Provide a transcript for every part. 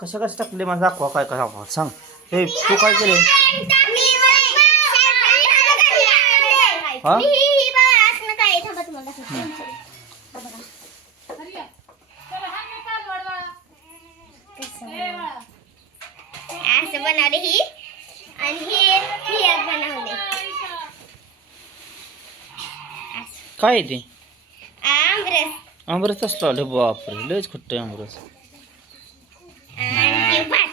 कशा कशा टाकले मला दाखवा काय काय दाखवा सांग. हे तू काय केले हा असं बनवले ही आणि ही एक बनवले. काय ते आमरस आमरस असतो. अरे बापरे लयच खट्ट आहे आमरस. आणि भात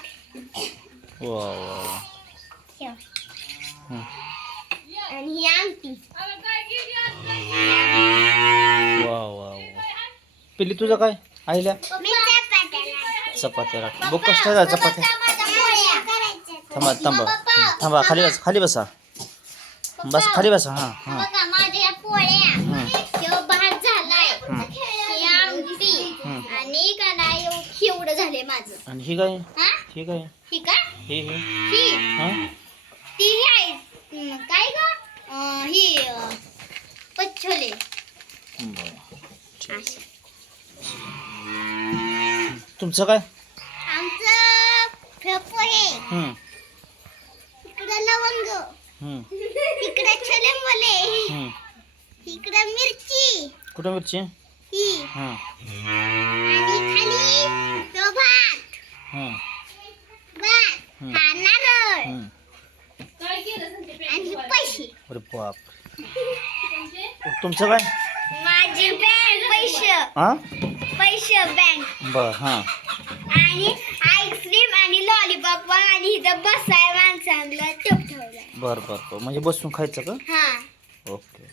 वा वा आणि ही आमटी. वा वा वा. पिल्ली तुझं काय आईल्या चपात्या राख बघ कष्ट चपात्या. थांबा थांबा थांबा खाली बस खाली बसा बस खाली बसा. हां हां माझ्या पोळ्या भात झालाय आमटी आणि कढाई एवढं झाले माझं. आणि ही काय ही काय ही का हे ही हां ती आहे काय ग ही पच्छोले. तुमचं काय आमचं पोहे इकडं लवंग इकडे छोले मोले इकडे मिरची कुठं मिरची ही हां आणि खाली तो भात हां हा नारळ आणि पैसे. अरे बाप. तुमचं काय माझे बँक पैसे हां पैसे बँक बर हां आणि आईस्क्रीम आणि लॉलीपॉप आणि इथं बसाय माणसांना ठेवलाय. बर बर बर म्हणजे बसून खायचं का. हा ओके.